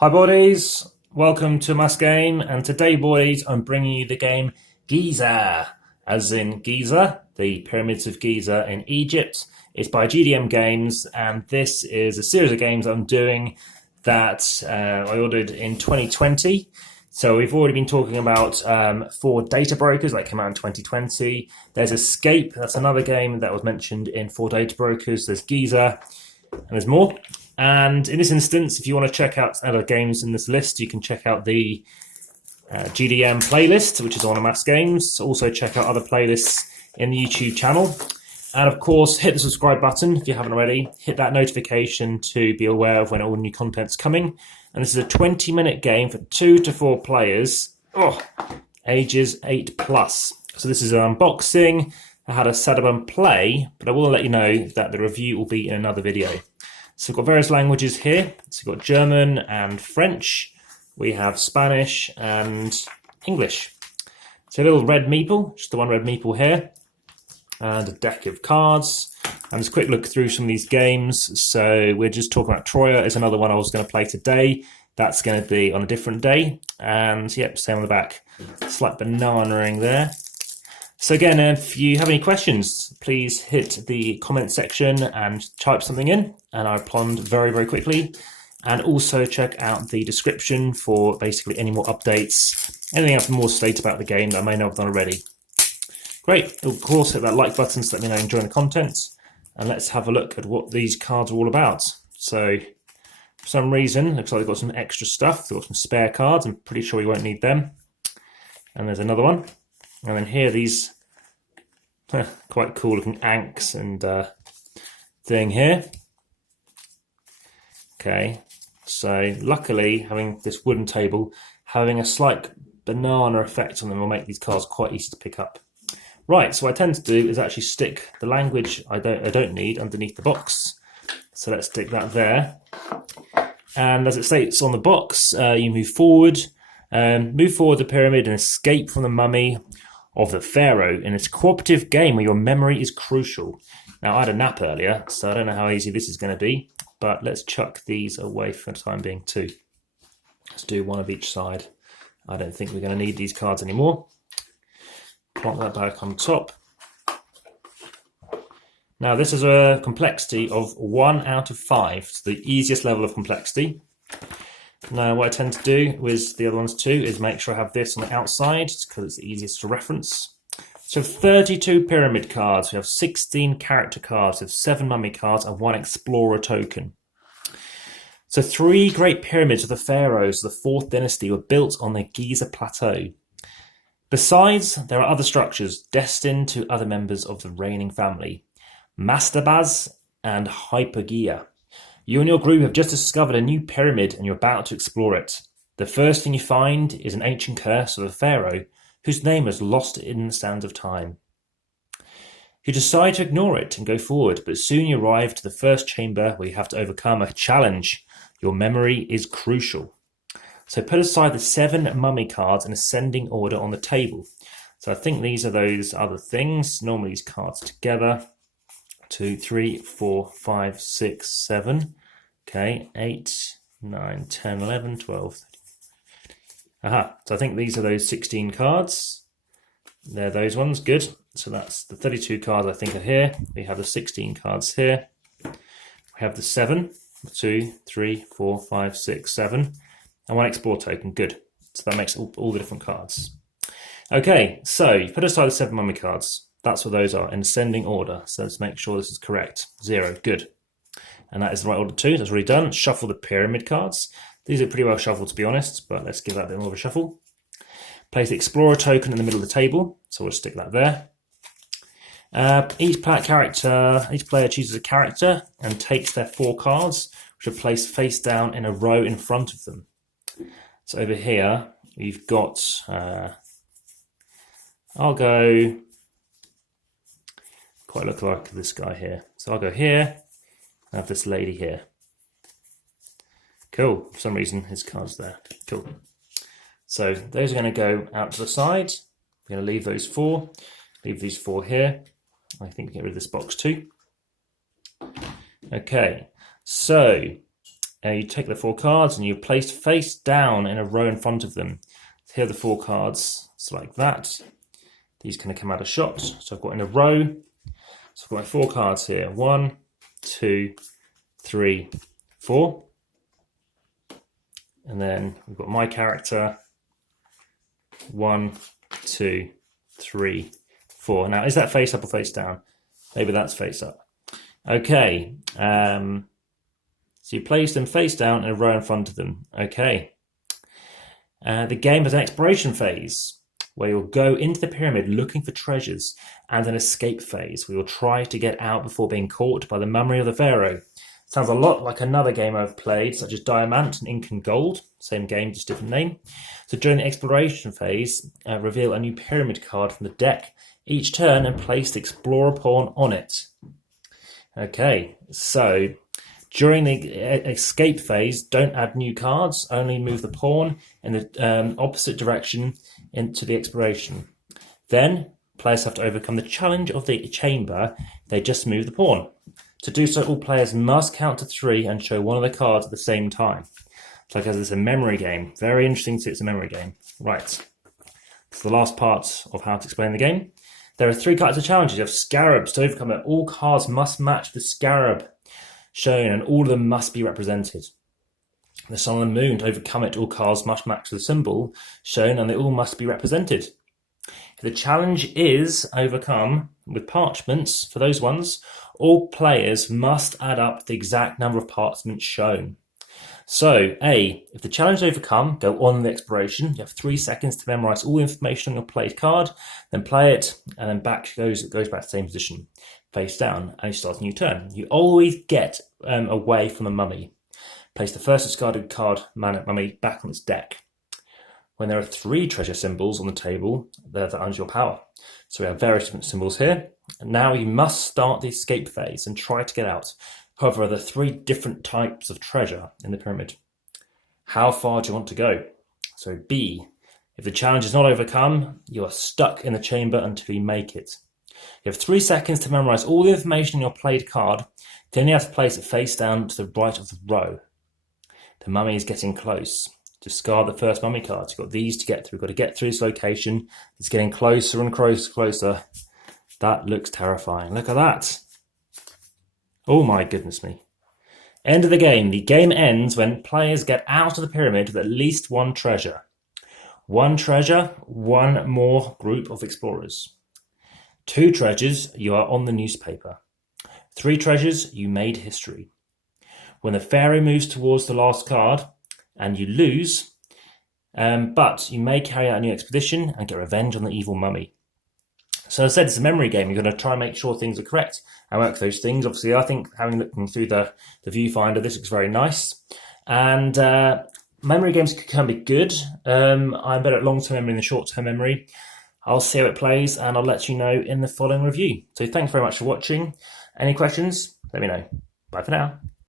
Hi boys, welcome to AmassGame, and today boys I'm bringing you the game Gizeh, as in Gizeh, the pyramids of Gizeh in Egypt. It's by GDM Games, and this is a series of games I'm doing that I ordered in 2020. So we've already been talking about 4 Data Brokers that came out in 2020. There's Escape, that's another game that was mentioned in 4 Data Brokers. There's Gizeh, and there's more. And in this instance, if you want to check out other games in this list, you can check out the GDM playlist, which is on AmassGames. Also check out other playlists in the YouTube channel. And of course, hit the subscribe button if you haven't already. Hit that notification to be aware of when all new content's coming. And this is a 20-minute game for 2 to 4 players, ages 8+. So this is an unboxing. I had a setup and play, but I will let you know that the review will be in another video. So we've got various languages here. So we've got German and French. We have Spanish and English. So a little red meeple, just the one red meeple here, and a deck of cards. And just a quick look through some of these games. So we're just talking about Troya. It's another one I was going to play today. That's going to be on a different day. And yep, same on the back. Slight banana ring there. So again, if you have any questions, please hit the comment section and type something in, and I respond very, very quickly. And also check out the description for basically any more updates, anything else more to state about the game that I may not have done already. Great. Of course, hit that like button to let me know you're enjoying the content. And let's have a look at what these cards are all about. So for some reason, looks like they've got some extra stuff. They've got some spare cards. I'm pretty sure you won't need them. And there's another one. And then here, these quite cool looking anks and thing here. Okay, so luckily having this wooden table, having a slight banana effect on them will make these cards quite easy to pick up. Right, so what I tend to do is actually stick the language I don't need underneath the box. So let's stick that there. And as it states on the box, you move forward the pyramid and escape from the mummy of the pharaoh in this cooperative game where your memory is crucial. Now I had a nap earlier, so I don't know how easy this is going to be, but let's chuck these away for the time being too. Let's do one of each side. I don't think we're going to need these cards anymore. Plonk that back on top. Now this is a complexity of 1 out of 5. It's the easiest level of complexity. Now what I tend to do with the other ones too is make sure I have this on the outside because it's the easiest to reference. So 32 pyramid cards, we have 16 character cards, we have 7 mummy cards and 1 explorer token. So 3 great pyramids of the pharaohs of the 4th dynasty were built on the Gizeh plateau. Besides, there are other structures destined to other members of the reigning family, Mastabas and Hypergaea. You and your group have just discovered a new pyramid and you're about to explore it. The first thing you find is an ancient curse of a pharaoh whose name is lost in the sands of time. You decide to ignore it and go forward, but soon you arrive to the first chamber where you have to overcome a challenge. Your memory is crucial. So put aside the 7 mummy cards in ascending order on the table. So I think these are those other things. Normally these cards together. 2, 3, 4, 5, 6, 7. Okay, 8, 9, 10, 11, 12, 13. Aha, so I think these are those 16 cards. They're those ones, good. So that's the 32 cards I think are here. We have the 16 cards here. We have the 7, 2, 3, 4, 5, 6, 7. And 1 explore token, good. So that makes all the different cards. Okay, so you put aside the 7 mummy cards. That's what those are, in ascending order. So let's make sure this is correct. 0, good. And that is the right order too, that's already done. Shuffle the pyramid cards. These are pretty well shuffled to be honest, but let's give that a bit more of a shuffle. Place the explorer token in the middle of the table, so we'll stick that there. Each player chooses a character and takes their 4 cards, which are placed face down in a row in front of them. So over here, we've got, I'll go, quite look like this guy here. So I'll go here, I have this lady here. Cool, for some reason his card's there, cool. So those are going to go out to the side. We're going to leave those 4, leave these 4 here. I think we get rid of this box too. Okay, so you take the 4 cards and you place face down in a row in front of them. So here are the 4 cards. It's like that. These kind of come out of shot. So I've got in a row. So I've got my 4 cards here. 1, 2, 3, 4. And then we've got my character. 1, 2, 3, 4. Now, is that face up or face down? Maybe that's face up. Okay. So you place them face down in a row in front of them. Okay. The game has an exploration phase where you'll go into the pyramid looking for treasures, and an escape phase where you'll try to get out before being caught by the mummy of the pharaoh. Sounds a lot like another game I've played, such as Diamant and Ink and Gold. Same game, just different name. So during the exploration phase, reveal a new pyramid card from the deck each turn and place the explorer pawn on it. Okay, so during the escape phase, don't add new cards, only move the pawn in the opposite direction into the exploration. Then, players have to overcome the challenge of the chamber. They just move the pawn. To do so, all players must count to 3 and show one of the cards at the same time. It's like it's a memory game. Very interesting to see it's a memory game. Right. It's the last part of how to explain the game. There are 3 types of challenges. You have scarabs. To overcome it, all cards must match the scarab shown, and all of them must be represented. The sun and the moon. To overcome it, all cards must match the symbol shown, and they all must be represented. If the challenge is overcome with parchments, for those ones, all players must add up the exact number of parchments shown. So, A, if the challenge is overcome, go on the exploration. You have 3 seconds to memorize all information on your played card, then play it, and then it goes back to the same position, face down, and you start a new turn. You always get away from the mummy. Place the first discarded card, mummy, back on its deck. When there are 3 treasure symbols on the table, they're under your power. So we have various different symbols here. And now you must start the escape phase and try to get out. However, there are 3 different types of treasure in the pyramid. How far do you want to go? So B, if the challenge is not overcome, you are stuck in the chamber until you make it. You have 3 seconds to memorize all the information on your played card. Then you have to place it face down to the right of the row. The mummy is getting close. Discard the first mummy cards. You've got these to get through. You've got to get through this location. It's getting closer and closer. That looks terrifying. Look at that. Oh my goodness me. End of the game. The game ends when players get out of the pyramid with at least 1 treasure. 1 treasure, 1 more group of explorers. 2 treasures, you are on the newspaper. 3 treasures, you made history. When the pharaoh moves towards the last card, and you lose, but you may carry out a new expedition and get revenge on the evil mummy. So as I said, it's a memory game. You're going to try and make sure things are correct and work those things. Obviously, I think having looked through the viewfinder, this looks very nice. And memory games can be good. I'm better at long-term memory than short-term memory. I'll see how it plays, and I'll let you know in the following review. So thanks very much for watching. Any questions? Let me know. Bye for now.